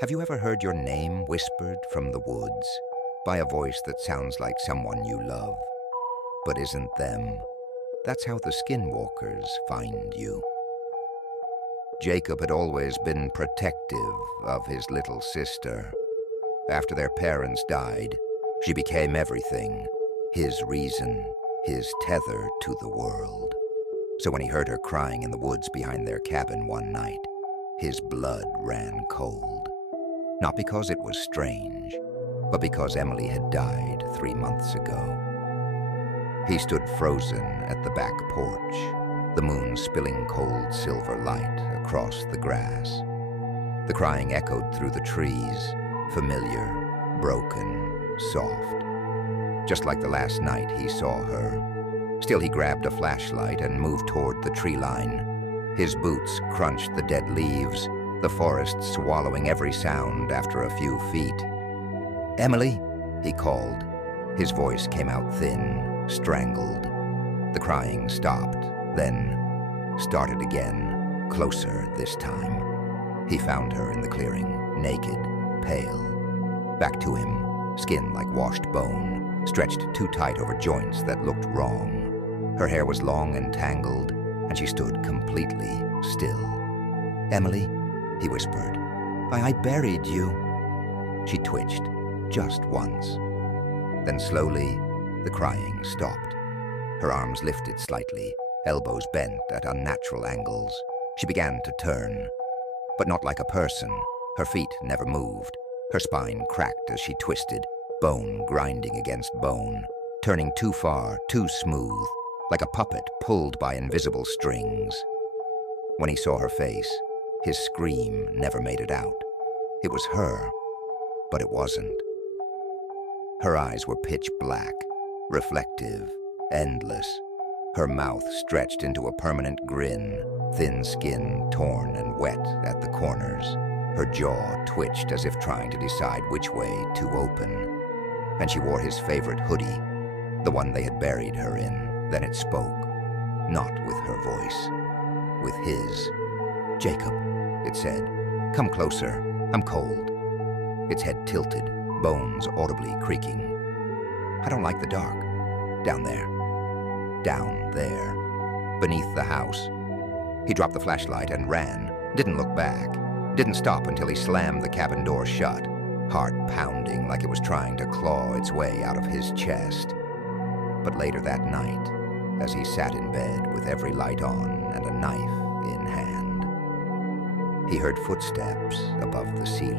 Have you ever heard your name whispered from the woods by a voice that sounds like someone you love, but isn't them? That's how the skinwalkers find you. Jacob had always been protective of his little sister. After their parents died, she became everything, his reason, his tether to the world. So when he heard her crying in the woods behind their cabin one night, his blood ran cold. Not because it was strange, but because Emily had died 3 months ago. He stood frozen at the back porch, the moon spilling cold silver light across the grass. The crying echoed through the trees, familiar, broken, soft. Just like the last night he saw her. Still, he grabbed a flashlight and moved toward the tree line. His boots crunched the dead leaves, the forest swallowing every sound after a few feet. "Emily," he called. His voice came out thin, strangled. The crying stopped, then started again, closer this time. He found her in the clearing, naked, pale. Back to him, skin like washed bone, stretched too tight over joints that looked wrong. Her hair was long and tangled, and she stood completely still. "Emily," he whispered. I buried you." She twitched, just once. Then slowly, the crying stopped. Her arms lifted slightly, elbows bent at unnatural angles. She began to turn, but not like a person. Her feet never moved. Her spine cracked as she twisted, bone grinding against bone, turning too far, too smooth, like a puppet pulled by invisible strings. When he saw her face, his scream never made it out. It was her, but it wasn't. Her eyes were pitch black, reflective, endless. Her mouth stretched into a permanent grin, thin skin torn and wet at the corners. Her jaw twitched as if trying to decide which way to open. And she wore his favorite hoodie, the one they had buried her in. Then it spoke, not with her voice, with his. "Jacob," it said, "come closer. I'm cold." Its head tilted, bones audibly creaking. "I don't like the dark. Down there. Down there." Beneath the house. He dropped the flashlight and ran, didn't look back, didn't stop until he slammed the cabin door shut, heart pounding like it was trying to claw its way out of his chest. But later that night, as he sat in bed with every light on and a knife in hand, he heard footsteps above the ceiling.